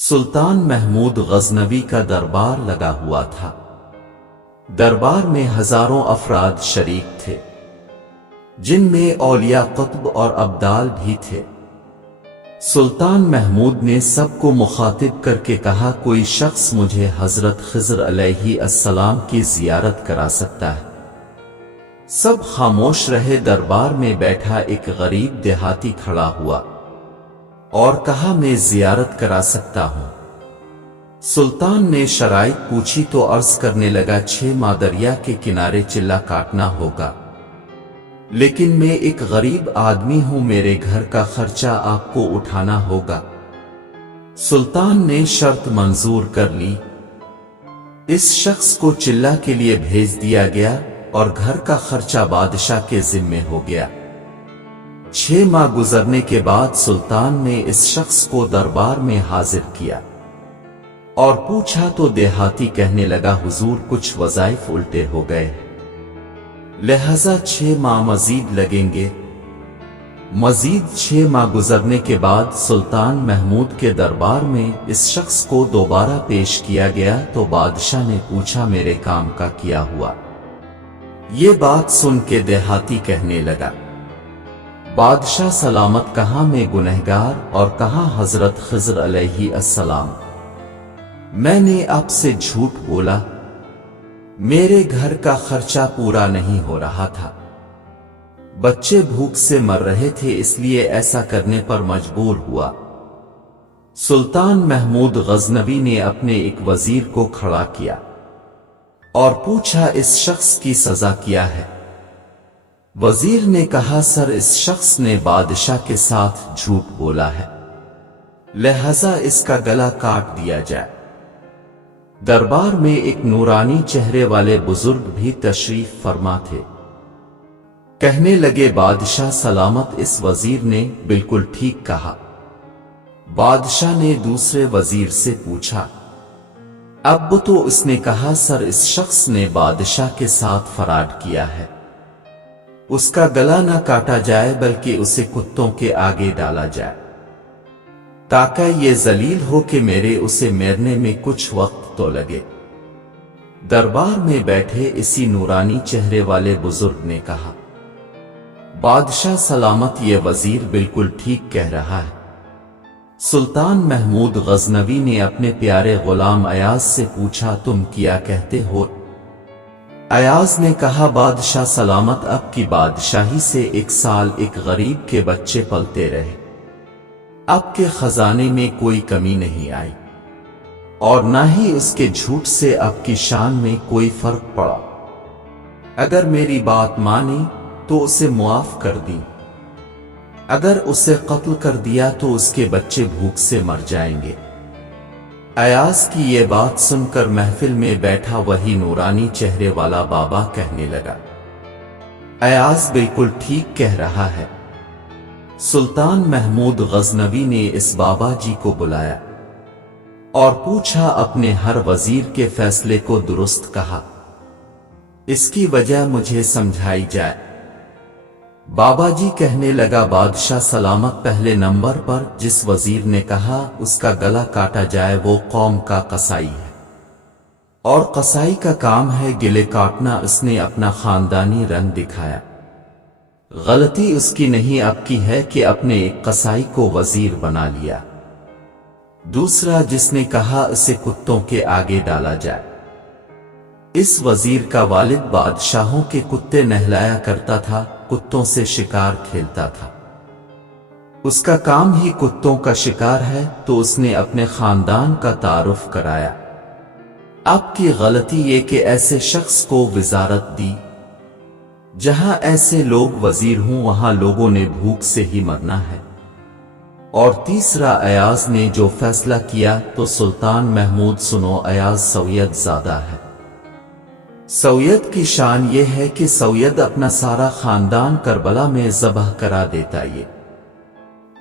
सुल्तान महमूद गजनवी का दरबार लगा हुआ था। दरबार में हजारों अफराद शरीक थे, जिनमें औलिया कुतब और अब्दाल भी थे। सुल्तान महमूद ने सबको मुखातिब करके कहा, कोई शख्स मुझे हजरत खिज़र अलैहिस्सलाम की जियारत करा सकता है? सब खामोश रहे। दरबार में बैठा एक गरीब देहाती खड़ा हुआ और कहा, मैं जियारत करा सकता हूं। सुल्तान ने शराइत पूछी तो अर्ज करने लगा, 6 माह दरिया के किनारे चिल्ला काटना होगा, लेकिन मैं एक गरीब आदमी हूं, मेरे घर का खर्चा आपको उठाना होगा। सुल्तान ने शर्त मंजूर कर ली। इस शख्स को चिल्ला के लिए भेज दिया गया और घर का खर्चा बादशाह के जिम्मे हो गया। 6 माह गुजरने के बाद सुल्तान ने इस शख्स को दरबार में हाजिर किया और पूछा तो देहाती कहने लगा, हुजूर कुछ वज़ाइफ उल्टे हो गए, लिहाजा 6 माह मजीद लगेंगे। मजीद 6 माह गुजरने के बाद सुल्तान महमूद के दरबार में इस शख्स को दोबारा पेश किया गया तो बादशाह ने पूछा, मेरे काम का क्या हुआ? ये बात सुन के देहाती कहने लगा, बादशाह सलामत, कहां मैं गुनहगार और कहां हजरत खिज़र अलैहिस्सलाम। मैंने आपसे झूठ बोला, मेरे घर का खर्चा पूरा नहीं हो रहा था, बच्चे भूख से मर रहे थे, इसलिए ऐसा करने पर मजबूर हुआ। सुल्तान महमूद गजनवी ने अपने एक वजीर को खड़ा किया और पूछा, इस शख्स की सजा क्या है? वजीर ने कहा, सर इस शख्स ने बादशाह के साथ झूठ बोला है, लिहाजा इसका गला काट दिया जाए। दरबार में एक नूरानी चेहरे वाले बुजुर्ग भी तशरीफ फरमा थे। कहने लगे, बादशाह सलामत, इस वजीर ने बिल्कुल ठीक कहा। बादशाह ने दूसरे वजीर से पूछा, अब तो उसने कहा, सर इस शख्स ने बादशाह के साथ फराड किया है, उसका गला न काटा जाए बल्कि उसे कुत्तों के आगे डाला जाए, ताकि ये जलील हो कि मेरे उसे मारने में कुछ वक्त तो लगे। दरबार में बैठे इसी नूरानी चेहरे वाले बुजुर्ग ने कहा, बादशाह सलामत, ये वजीर बिल्कुल ठीक कह रहा है। सुल्तान महमूद गजनवी ने अपने प्यारे गुलाम अयाज से पूछा, तुम क्या कहते हो? अयाज ने कहा, बादशाह सलामत, अब की बादशाही से 1 साल एक गरीब के बच्चे पलते रहे, आपके खजाने में कोई कमी नहीं आई और ना ही उसके झूठ से आपकी शान में कोई फर्क पड़ा। अगर मेरी बात मानी तो उसे मुआफ कर दी, अगर उसे कत्ल कर दिया तो उसके बच्चे भूख से मर जाएंगे। अयाज की ये बात सुनकर महफिल में बैठा वही नूरानी चेहरे वाला बाबा कहने लगा, अयाज बिल्कुल ठीक कह रहा है। सुल्तान महमूद गजनवी ने इस बाबा जी को बुलाया और पूछा, अपने हर वजीर के फैसले को दुरुस्त कहा, इसकी वजह मुझे समझाई जाए। बाबा जी कहने लगा, बादशाह सलामत, पहले नंबर पर जिस वजीर ने कहा उसका गला काटा जाए वो कौम का कसाई है और कसाई का काम है गिले काटना। उसने अपना खानदानी रंग दिखाया। गलती उसकी नहीं आपकी है कि अपने एक कसाई को वजीर बना लिया। दूसरा जिसने कहा उसे कुत्तों के आगे डाला जाए, इस वजीर का वालिद बादशाहों के कुत्ते नहलाया करता था, कुत्तों से शिकार खेलता था, उसका काम ही कुत्तों का शिकार है, तो उसने अपने खानदान का तारुफ कराया। आपकी गलती ये कि ऐसे शख्स को विजारत दी। जहां ऐसे लोग वजीर हों वहां लोगों ने भूख से ही मरना है। और तीसरा, अयाज ने जो फैसला किया तो सुल्तान महमूद सुनो, अयाज सैयद ज़ादा है। सैयद की शान ये है कि सैयद अपना सारा खानदान करबला में ज़बह करा देता, ये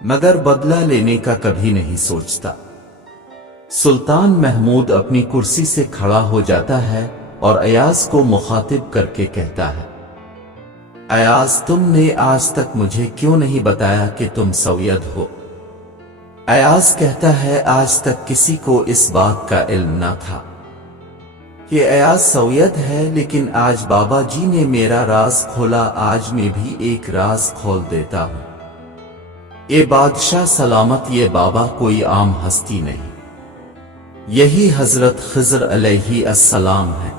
मगर बदला लेने का कभी नहीं सोचता। सुल्तान महमूद अपनी कुर्सी से खड़ा हो जाता है और अयाज को मुखातिब करके कहता है, अयाज, तुमने आज तक मुझे क्यों नहीं बताया कि तुम सैयद हो? ایاز کہتا ہے آج تک کسی کو اس بات کا علم نہ تھا کہ ایاز سوید ہے، لیکن آج بابا جی نے میرا راز کھولا، آج میں بھی ایک راز کھول دیتا ہوں۔ اے بادشاہ سلامت، یہ بابا کوئی عام ہستی نہیں، یہی حضرت خضر علیہ السلام ہے۔